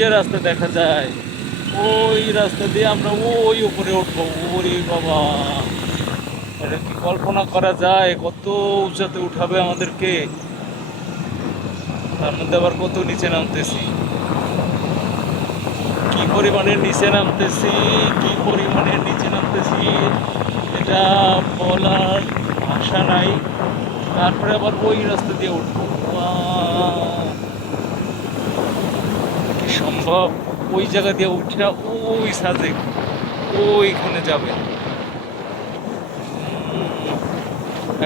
যে রাস্তা দেখা যায় ওই রাস্তা দিয়ে আমরা ওই উপরে উঠবো। ওরে বাবা, এটা কি কল্পনা করা যায়? কত উঁচাতে উঠাবে আমাদেরকে, তার মধ্যে আবার কত নিচে নামতেছি, কি পরিমাণের নিচে নামতেছি, কি পরিমাণের নিচে নামতেছি এটা বলার ভাষা নাই। তারপরে আবার ওই রাস্তা দিয়ে উঠবো, কি সম্ভব? ওই জায়গা দিয়ে উঠে ওই সাজে ওইখানে যাবে।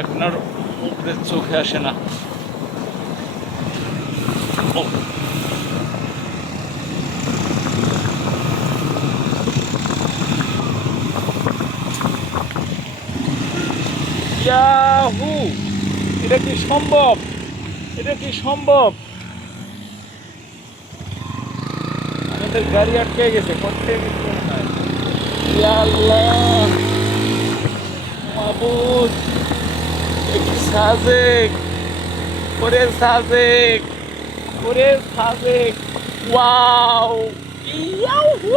এখন আর উপরে চোখে আসে না। ও, ইয়াহু! এটা কি সম্ভব? এটা কি সম্ভব? আমাদের গাড়ি আটকে গেছে, করতে গেছে মনে হয়। ইয়া আল্লাহ, মাবুদ, এ কি সাজেক! ওরে সাজেক! ওরে সাজেক! ওয়াও! ইয়াহু!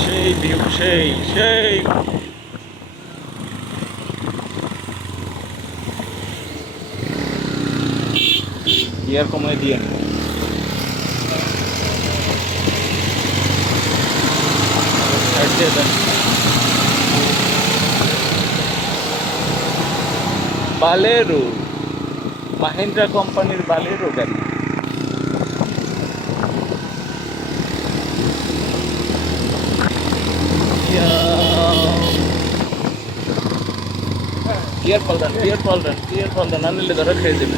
সেই ভিউ, সেই সেই ইয়ার কমাই দিয়ে সাইড দিয়ে দেন। বালেরো, মাহিন্দ্রা কোম্পানির বালেরো গাড়ি। টিয়ার পাল্টান, টিয়ার পাল্টান, টিয়ার পাল্টান, আনলে ধরে খেয়ে দেবে।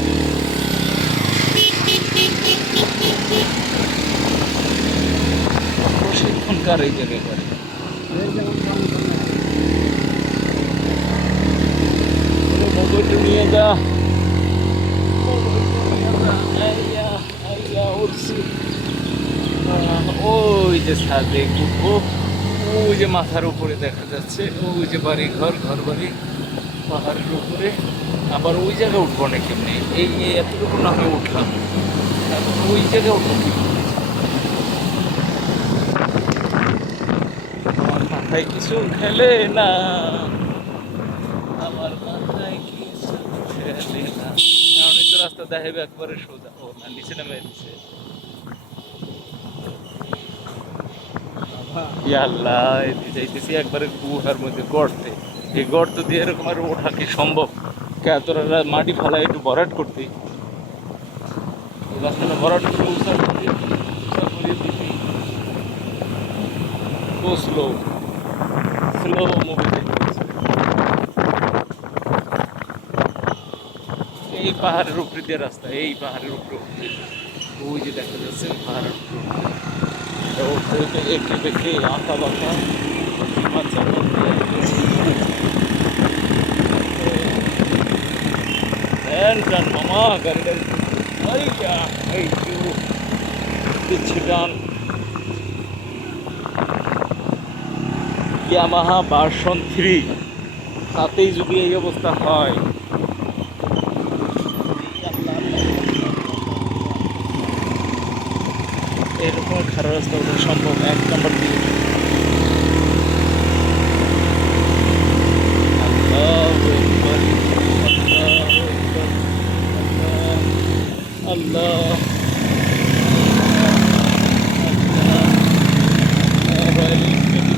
প্রশিক্ষণকার এই জায়গায় করে মোবাইলটা নিয়ে যা, উঠছি। ওই যে ছাদে উঠবো, ওই যে মাথার উপরে দেখা যাচ্ছে, ওই যে বাড়ি ঘর, ঘর বাড়ি পাহাড়ের উপরে। আবার ওই জায়গায় উঠবো না কেমনি? এই এতটুকু না হয়ে উঠলাম, এখন ওই জায়গায় উঠবো কি? আমার মাথায় কিছু খেলে না, আমার মাথায় কিছু খেলে না। কারণ এই তো রাস্তা দেখাবে একবারে সোজা। ও না, নিচে নেমে দিচ্ছে। আল্লাহ, যাইতেছি একবারে গুহার মধ্যে গর্তে। এই গর্ত দিয়ে এরকম আর ওঠা কি সম্ভব? তোরা মাটি ফালা একটু ভরাট করতে, রাস্তাটা ভরাট করে উঁচা করিয়ে দিতি। তো স্লো, স্লো মুভি। এই পাহাড়ের উপরে দিয়ে রাস্তা, এই পাহাড়ের উপরে উঠতে, ওই যে দেখা যাচ্ছে পাহাড়ের উপরে উঠতে উঠতে একটু দেখে আঁকা বাঁকা মামা গাড়িটা এই দিচ্ছি টান। ইয়ামাহা ভার্সন 3, তাতেই যদি এই অবস্থা হয়, এরকম খারাপ রাস্তা ওঠা সম্ভব? এক নম্বর দিয়ে আল্লাহ,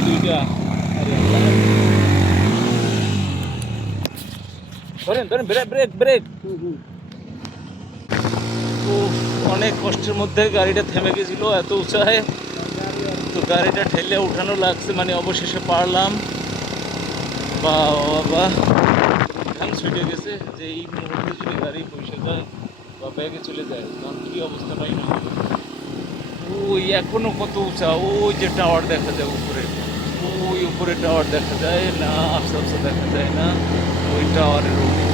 দুইটা। ধরেন ধরেন, ব্রেক ব্রেক ব্রেক। অনেক কষ্টের মধ্যে গাড়িটা থেমে গেছিল, এত উঁচায় তো গাড়িটা ঠেলে উঠানো লাগছে, মানে অবশেষে পারলাম। বাবা, ঘাম ছুটে গেছে যে এই মুহূর্তে যদি গাড়ি পয়সা যায় বা ব্যাগে চলে যায় তখন কী অবস্থা পাই না। ওই এখনো কত উঁচা, ওই যে টাওয়ার দেখা যায় উপরে, ওই উপরে টাওয়ার দেখা যায় না, আফসা আফসা দেখা যায় না, ওই টাওয়ারের উপরে।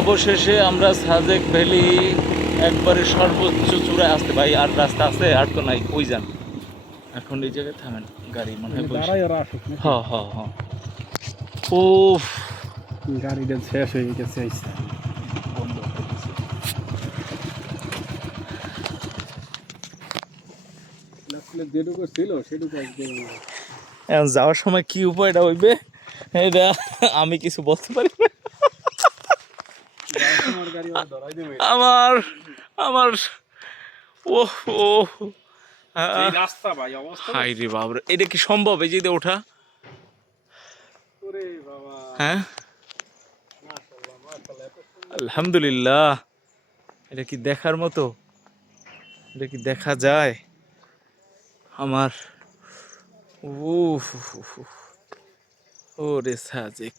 অবশেষে আমরা সাজেক ভ্যালি একবারে সর্বোচ্চ চূড়ায় আসতে ভাই, আর রাস্তা আছে আর তো নাই, কই যান এখন? এই জায়গায় থামেন, গাড়ি মনে হয় বসে। দাঁড়াই ওরা আসুক নাকি? হ হ হ। ও গাড়িটা শেষ হয়ে গেছে আইসা। বন্ধ হয়ে গেছে। আসলে যেটুকু ছিল সেটুকু একদম এখন যাওয়ার সময় কি উপায়টা হইবে এটা আমি কিছু বলতে পারি না। আমার গাড়ি ওরা ধরাই দেবে। আমার আমার ও ও এই রাস্তা ভাই অবস্থা হাই রে বাবরে, এটা কি সম্ভব এই যে দিয়ে ওঠা? ওরে বাবা, হ্যাঁ মাশাআল্লাহ মাশাআল্লাহ, এত সুন্দর। আলহামদুলিল্লাহ। এটা কি দেখার মতো? এটা কি দেখা যায়? আমার ও রে সাজেক।